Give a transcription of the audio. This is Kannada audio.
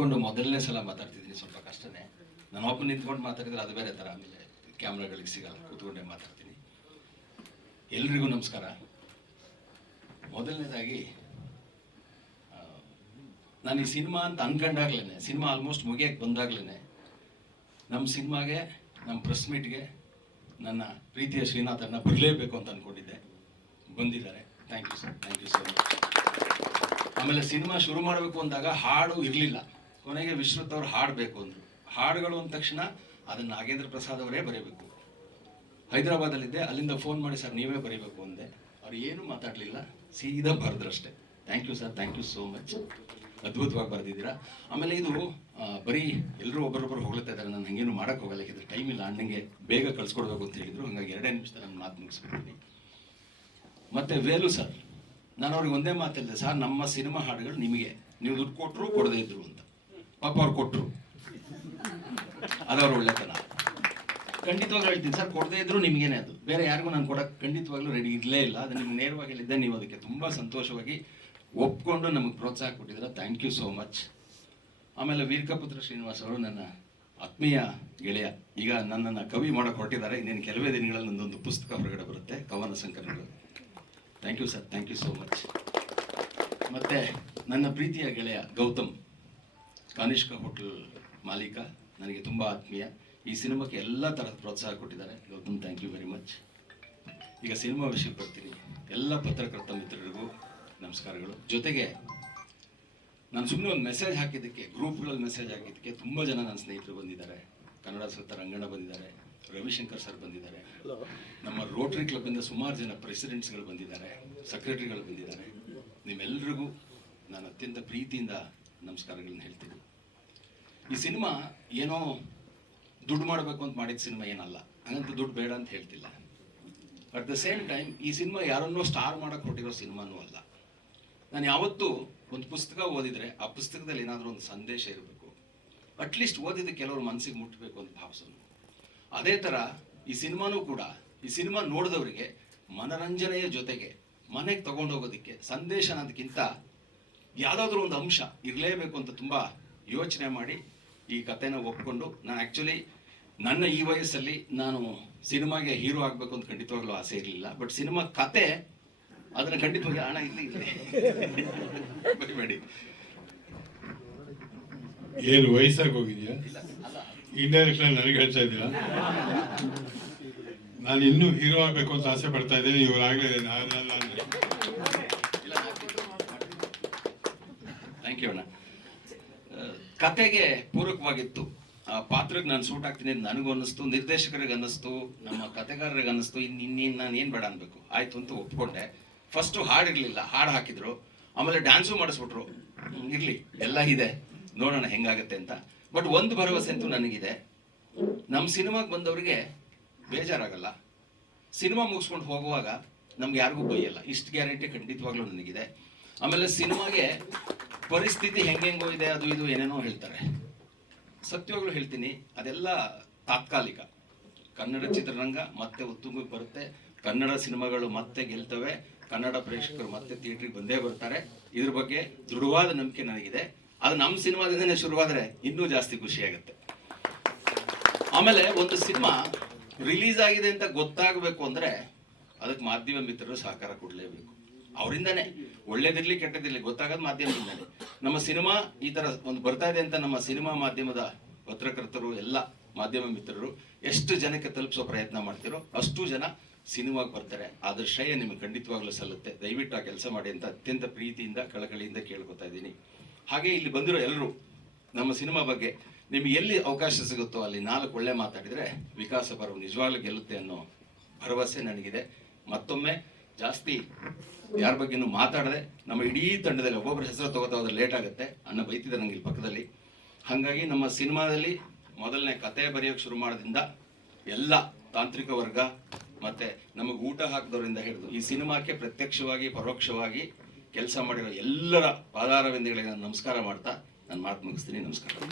ಕೂತ್ಕೊಂಡು ಮೊದಲನೇ ಸಲ ಮಾತಾಡ್ತಿದ್ದೀನಿ ಸ್ವಲ್ಪ ಕಷ್ಟನೇ. ನಾನು ಒಬ್ಬ ನಿಂತ್ಕೊಂಡು ಮಾತಾಡಿದ್ರೆ ಅದು ಬೇರೆ ಥರ, ಆಮೇಲೆ ಕ್ಯಾಮ್ರಾಗಳಿಗೆ ಸಿಗಲ್ಲ, ಕೂತ್ಕೊಂಡೇ ಮಾತಾಡ್ತೀನಿ. ಎಲ್ರಿಗೂ ನಮಸ್ಕಾರ. ಮೊದಲನೇದಾಗಿ ನಾನು ಈ ಸಿನಿಮಾ ಅಂತ ಅಂದ್ಕೊಂಡಾಗ್ಲೇ ಸಿನಿಮಾ ಆಲ್ಮೋಸ್ಟ್ ಮುಗಿಯಕ್ಕೆ ಬಂದಾಗ್ಲೇ ನಮ್ಮ ಸಿನಿಮಾಗೆ, ನಮ್ಮ ಪ್ರೆಸ್ ಮೀಟ್ಗೆ ನನ್ನ ಪ್ರೀತಿಯ ಶ್ರೀನಾಥನ್ನ ಬರಲೇಬೇಕು ಅಂತ ಅಂದ್ಕೊಂಡಿದ್ದೆ ಬಂದಿದ್ದಾರೆ. Thank you sir thank you so much ಆಮೇಲೆ ಸಿನಿಮಾ ಶುರು ಮಾಡಬೇಕು ಅಂದಾಗ ಹಾಡು ಇರಲಿಲ್ಲ. ಕೊನೆಗೆ ವಿಶ್ವತ್ ಅವ್ರು ಹಾಡಬೇಕು ಅಂದರು. ಹಾಡುಗಳು ಅಂದ ತಕ್ಷಣ ಅದನ್ನ ನಾಗೇಂದ್ರ ಪ್ರಸಾದ್ ಅವರೇ ಬರೀಬೇಕು. ಹೈದರಾಬಾದಲ್ಲಿದ್ದೆ, ಅಲ್ಲಿಂದ ಫೋನ್ ಮಾಡಿ, ಸರ್, ನೀವೇ ಬರೀಬೇಕು ಅಂದೆ. ಅವ್ರು ಏನೂ ಮಾತಾಡಲಿಲ್ಲ, ಸೀದಾ ಬರೆದ್ರಷ್ಟೇ. Thank you sir thank you so much ಅದ್ಭುತವಾಗಿ ಬರೆದಿದ್ದೀರಾ? ಆಮೇಲೆ ಇದು ಬರೀ ಎಲ್ಲರೂ ಒಬ್ಬರೊಬ್ಬರು ಹೊಗಳ್ತಾ ಇದ್ದಾರೆ. ನಾನು ಹಂಗೇನು ಮಾಡಕ್ಕೆ ಹೋಗಲ್ಲ ಯಾಕೆಂದ್ರೆ ಟೈಮ್ ಇಲ್ಲ. ಅಣ್ಣಂಗೆ ಬೇಗ ಕಳ್ಸ್ಕೊಡ್ಬೇಕು ಅಂತ ಹೇಳಿದ್ರು. ಹಂಗಾಗಿ ಎರಡೇ ನಿಮಿಷದ ನಾನು ಮಾತು ಮುಗಿಸ್ಬಿಡ್ತೀನಿ. ಮತ್ತೆ ವೇಲು ಸರ್, ನಾನು ಅವ್ರಿಗೆ ಒಂದೇ ಮಾತಿಲ್ಲ ಸರ್, ನಮ್ಮ ಸಿನಿಮಾ ಹಾಡುಗಳು ನಿಮಗೆ. ನೀವು ದುಡ್ಡು ಕೊಟ್ಟರು ಕೊಡದೇ ಇದ್ರು ಅಂತ. ಪಾಪ ಅವ್ರು ಕೊಟ್ಟರು ಅದವ್ರ ಒಳ್ಳೆತನ ಖಂಡಿತವಾಗ್ಲೂ ಹೇಳ್ತೀನಿ ಸರ್, ಕೊಡದೇ ಇದ್ರು ನಿಮಗೇನೆ ಅದು. ಬೇರೆ ಯಾರಿಗೂ ನಾನು ಕೊಡಕ್ಕೆ ಖಂಡಿತವಾಗ್ಲೂ ರೆಡಿ ಇರಲೇ ಇಲ್ಲ. ಅದು ನಿಮ್ಗೆ ನೇರವಾಗಿ ಹೇಳಿದ್ದೆ, ನೀವು ಅದಕ್ಕೆ ತುಂಬ ಸಂತೋಷವಾಗಿ ಒಪ್ಕೊಂಡು ನಮಗೆ ಪ್ರೋತ್ಸಾಹ ಕೊಟ್ಟಿದ್ದೀರ. ಥ್ಯಾಂಕ್ ಯು ಸೋ ಮಚ್ ಆಮೇಲೆ ವೀರಕಪುತ್ರ ಶ್ರೀನಿವಾಸ್ ಅವರು ನನ್ನ ಆತ್ಮೀಯ ಗೆಳೆಯ. ಈಗ ನನ್ನನ್ನು ಕವಿ ಮಾಡೋಕೆ ಹೊರಟಿದ್ದಾರೆ. ಇನ್ನೇನು ಕೆಲವೇ ದಿನಗಳಲ್ಲಿ ನಂದೊಂದು ಪುಸ್ತಕ ಹೊರಗಡೆ ಬರುತ್ತೆ. ಕವನ ಸಂಕಲನಗಳು. Thank you sir thank you so much ಮತ್ತೆ ನನ್ನ ಪ್ರೀತಿಯ ಗೆಳೆಯ ಗೌತಮ್. ಕಾನಿಷ್ಕ ಹೋಟೆಲ್ ಮಾಲೀಕ ನನಗೆ ತುಂಬ ಆತ್ಮೀಯ. ಈ ಸಿನಿಮಾಕ್ಕೆ ಎಲ್ಲ ಥರದ ಪ್ರೋತ್ಸಾಹ ಕೊಟ್ಟಿದ್ದಾರೆ. Gautham thank you very much ಈಗ ಸಿನಿಮಾ ವಿಷಯಕ್ಕೆ ಬರ್ತೀನಿ. ಎಲ್ಲ ಪತ್ರಕರ್ತ ಮಿತ್ರರಿಗೂ ನಮಸ್ಕಾರಗಳು. ಜೊತೆಗೆ ನಾನು ಸುಮ್ಮನೆ ಒಂದು ಮೆಸೇಜ್ ಹಾಕಿದ್ದಕ್ಕೆ ಗ್ರೂಪ್ಗಳಲ್ಲಿ ಮೆಸೇಜ್ ಹಾಕಿದ್ದಕ್ಕೆ ತುಂಬ ಜನ ನನ್ನ ಸ್ನೇಹಿತರು ಬಂದಿದ್ದಾರೆ. ಕನ್ನಡ ಸುತ್ತ ರಂಗಣ ಬಂದಿದ್ದಾರೆ ರವಿಶಂಕರ್ ಸರ್ ಬಂದಿದ್ದಾರೆ. ನಮ್ಮ ರೋಟರಿ ಕ್ಲಬ್ಬಿಂದ ಸುಮಾರು ಜನ ಪ್ರೆಸಿಡೆಂಟ್ಸ್ಗಳು ಬಂದಿದ್ದಾರೆ ಸೆಕ್ರೆಟರಿಗಳು ಬಂದಿದ್ದಾರೆ. ನಿಮ್ಮೆಲ್ಲರಿಗೂ ನಾನು ಅತ್ಯಂತ ಪ್ರೀತಿಯಿಂದ ನಮಸ್ಕಾರಗಳನ್ನ ಹೇಳ್ತೀನಿ. ಈ ಸಿನಿಮಾ ಏನೋ ದುಡ್ಡು ಮಾಡಬೇಕು ಅಂತ ಮಾಡಿದ ಸಿನಿಮಾ ಏನಲ್ಲ. ಹಂಗಂತ ದುಡ್ಡು ಬೇಡ ಅಂತ ಹೇಳ್ತಿಲ್ಲ. ಅಟ್ ದ ಸೇಮ್ ಟೈಮ್ ಈ ಸಿನಿಮಾ ಯಾರನ್ನೋ ಸ್ಟಾರ್ ಮಾಡಕ್ಕೆ ಹೊಟ್ಟಿರೋ ಸಿನಿಮಾನೂ ಅಲ್ಲ. ನಾನು ಯಾವತ್ತೂ ಒಂದು ಪುಸ್ತಕ ಓದಿದರೆ ಆ ಪುಸ್ತಕದಲ್ಲಿ ಏನಾದರೂ ಒಂದು ಸಂದೇಶ ಇರಬೇಕು. ಅಟ್ಲೀಸ್ಟ್ ಓದಿದ ಕೆಲವರು ಮನಸ್ಸಿಗೆ ಮುಟ್ಟಬೇಕು ಅಂತ ಭಾವಿಸೋನು ಅದೇ ಥರ ಈ ಸಿನಿಮಾನೂ ಕೂಡ, ಈ ಸಿನಿಮಾ ನೋಡಿದವರಿಗೆ ಮನರಂಜನೆಯ ಜೊತೆಗೆ ಮನೆಗೆ ತಗೊಂಡೋಗೋದಕ್ಕೆ ಸಂದೇಶ ಅನ್ನೋದಕ್ಕಿಂತ ಯಾವುದಾದ್ರೂ ಒಂದು ಅಂಶ ಇರಲೇಬೇಕು ಅಂತ ತುಂಬ ಯೋಚನೆ ಮಾಡಿ ಈ ಕಥೆನ ಒಪ್ಕೊಂಡು ನಾನು ಆ್ಯಕ್ಚುಲಿ ನನ್ನ ಈ ವಯಸ್ಸಲ್ಲಿ ನಾನು ಸಿನಿಮಾಗೆ ಹೀರೋ ಆಗಬೇಕು ಅಂತ ಖಂಡಿತವಾಗ್ಲೂ ಆಸೆ ಇರಲಿಲ್ಲ. ಬಟ್ ಸಿನಿಮಾ ಕತೆ ಅದನ್ನು ಖಂಡಿತವಾಗಿ ಹಣ ಇಲ್ಲಿ ಬರಿಬೇಡಿ. ಏನು ವಯಸ್ಸಾಗಿ ಹೋಗಿದ್ಯಾ? ಇಲ್ಲ ಅಲ್ಲ. ಇಂಡೈರೆಕ್ಟ್ ನನಗೆ ಹೇಳ್ತಾ ಇದ್ದೀರಾ? ನಾನು ಇನ್ನೂ ಹೀರೋ ಆಗಬೇಕು ಅಂತ ಆಸೆ ಪಡ್ತಾ ಇದ್ದೇನೆ ಇವ್ರು ಆಗಲೇ ಅಂದ್ರೆ. ಆ, ಕತೆಗೆ ಪೂರಕವಾಗಿತ್ತು. ಆ ಪಾತ್ರಕ್ಕೆ ನಾನು ಸೂಟ್ ಆಗ್ತೀನಿ ಅಂತ ನನಗೂ ಅನ್ನಿಸ್ತು ನಿರ್ದೇಶಕರಿಗೆ ಅನ್ನಿಸ್ತು ನಮ್ಮ ಕತೆಗಾರರಿಗೆ ಅನ್ನಿಸ್ತು ಇನ್ನು ಇನ್ನೇನು ನಾನು ಏನು ಬೇಡ ಅನ್ಬೇಕು. ಆಯ್ತು ಅಂತ ಒಪ್ಕೊಂಡೆ. ಫಸ್ಟು ಹಾಡು ಇರಲಿಲ್ಲ ಹಾಡು ಹಾಕಿದ್ರು. ಆಮೇಲೆ ಡ್ಯಾನ್ಸು ಮಾಡಿಸ್ಬಿಟ್ರು. ಇರ್ಲಿ ಎಲ್ಲ ಇದೆ. ನೋಡೋಣ ಹೆಂಗಾಗತ್ತೆ ಅಂತ. ಬಟ್ ಒಂದು ಭರವಸೆ ಅಂತೂ ನನಗಿದೆ. ನಮ್ಮ ಸಿನಿಮಾಗೆ ಬಂದವರಿಗೆ ಬೇಜಾರಾಗಲ್ಲ. ಸಿನಿಮಾ ಮುಗಿಸ್ಕೊಂಡು ಹೋಗುವಾಗ ನಮ್ಗೆ ಯಾರಿಗೂ ಬೈಯಲ್ಲ. ಇಷ್ಟು ಗ್ಯಾರಂಟಿ ಖಂಡಿತವಾಗ್ಲೂ ನನಗಿದೆ. ಆಮೇಲೆ ಸಿನಿಮಾಗೆ ಪರಿಸ್ಥಿತಿ ಹೆಂಗೆಂಗೋ ಇದೆ, ಅದು ಇದು ಏನೇನೋ ಹೇಳ್ತಾರೆ. ಸತ್ಯವಾಗ್ಲೂ ಹೇಳ್ತೀನಿ, ಅದೆಲ್ಲ ತಾತ್ಕಾಲಿಕ. ಕನ್ನಡ ಚಿತ್ರರಂಗ ಮತ್ತೆ ಉತ್ತುಂಗಕ್ಕೆ ಬರುತ್ತೆ. ಕನ್ನಡ ಸಿನಿಮಾಗಳು ಮತ್ತೆ ಗೆಲ್ತವೆ. ಕನ್ನಡ ಪ್ರೇಕ್ಷಕರು ಮತ್ತೆ ಥಿಯೇಟ್ರಿಗೆ ಬಂದೇ ಬರ್ತಾರೆ. ಇದ್ರ ಬಗ್ಗೆ ದೃಢವಾದ ನಂಬಿಕೆ ನನಗಿದೆ. ಅದು ನಮ್ಮ ಸಿನಿಮಾದಿಂದನೇ ಶುರುವಾದರೆ ಇನ್ನೂ ಜಾಸ್ತಿ ಖುಷಿ ಆಗುತ್ತೆ. ಆಮೇಲೆ ಒಂದು ಸಿನಿಮಾ ರಿಲೀಸ್ ಆಗಿದೆ ಅಂತ ಗೊತ್ತಾಗಬೇಕು ಅಂದ್ರೆ ಅದಕ್ಕೆ ಮಾಧ್ಯಮ ಮಿತ್ರರು ಸಹಕಾರ ಕೊಡಲೇಬೇಕು. ಅವರಿಂದನೇ. ಒಳ್ಳೇದಿರ್ಲಿ, ಕೆಟ್ಟದಿರ್ಲಿ, ಗೊತ್ತಾಗೋದು ಮಾಧ್ಯಮದಿಂದ ನಮ್ಮ ಸಿನಿಮಾ ಈ ತರ ಒಂದು ಬರ್ತಾ ಇದೆ ಅಂತ ನಮ್ಮ ಸಿನಿಮಾ ಮಾಧ್ಯಮದ ಪತ್ರಕರ್ತರು, ಎಲ್ಲ ಮಾಧ್ಯಮ ಮಿತ್ರರು ಎಷ್ಟು ಜನಕ್ಕೆ ತಲುಪಿಸೋ ಪ್ರಯತ್ನ ಮಾಡ್ತಿರೋ ಅಷ್ಟು ಜನ ಸಿನಿಮಾಗೆ ಬರ್ತಾರೆ. ಅದ್ರ ಶ್ರೇಯ ನಿಮಗೆ ಖಂಡಿತವಾಗ್ಲೂ ಸಲ್ಲುತ್ತೆ. ದಯವಿಟ್ಟು ಆ ಕೆಲಸ ಮಾಡಿ ಅಂತ ಅತ್ಯಂತ ಪ್ರೀತಿಯಿಂದ, ಕಳಕಳಿಯಿಂದ ಕೇಳ್ಕೊತಾ ಇದ್ದೀನಿ. ಹಾಗೆ ಇಲ್ಲಿ ಬಂದಿರೋ ಎಲ್ಲರೂ ನಮ್ಮ ಸಿನಿಮಾ ಬಗ್ಗೆ ನಿಮ್ಗೆ ಎಲ್ಲಿ ಅವಕಾಶ ಸಿಗುತ್ತೋ ಅಲ್ಲಿ ನಾಲ್ಕು ಒಳ್ಳೆ ಮಾತಾಡಿದ್ರೆ ವಿಕಾಸ ಪರ್ವ ನಿಜವಾಗ್ಲೂ ಗೆಲ್ಲುತ್ತೆ ಅನ್ನೋ ಭರವಸೆ ನನಗಿದೆ. ಮತ್ತೊಮ್ಮೆ ಜಾಸ್ತಿ ಯಾರ ಬಗ್ಗೆನೂ ಮಾತಾಡದೆ ನಮ್ಮ ಇಡೀ ತಂಡದಲ್ಲಿ ಒಬ್ಬೊಬ್ಬರ ಹೆಸರು ತಗೋತಾ ಹೋದ್ರೆ ಲೇಟ್ ಆಗುತ್ತೆ. ಅನ್ನ ಬೈತಿದೆ ನಂಗೆ ಇಲ್ಲಿ ಪಕ್ಕದಲ್ಲಿ. ಹಾಗಾಗಿ ನಮ್ಮ ಸಿನಿಮಾದಲ್ಲಿ ಮೊದಲನೇ ಕತೆ ಬರೆಯೋಕೆ ಶುರು ಮಾಡೋದ್ರಿಂದ ಎಲ್ಲ ತಾಂತ್ರಿಕ ವರ್ಗ ಮತ್ತೆ ನಮಗೆ ಊಟ ಹಾಕಿದವರಿಂದ ಹಿಡಿದು ಈ ಸಿನಿಮಾಕ್ಕೆ ಪ್ರತ್ಯಕ್ಷವಾಗಿ, ಪರೋಕ್ಷವಾಗಿ ಕೆಲಸ ಮಾಡಿರೋ ಎಲ್ಲರ ಪಾದಾರವಿಂದಗಳಿಗೆ ನಾನು ನಮಸ್ಕಾರ ಮಾಡ್ತಾ, ನಾನು ಮಾತು ಮುಗಿಸ್ತೀನಿ. ನಮಸ್ಕಾರ.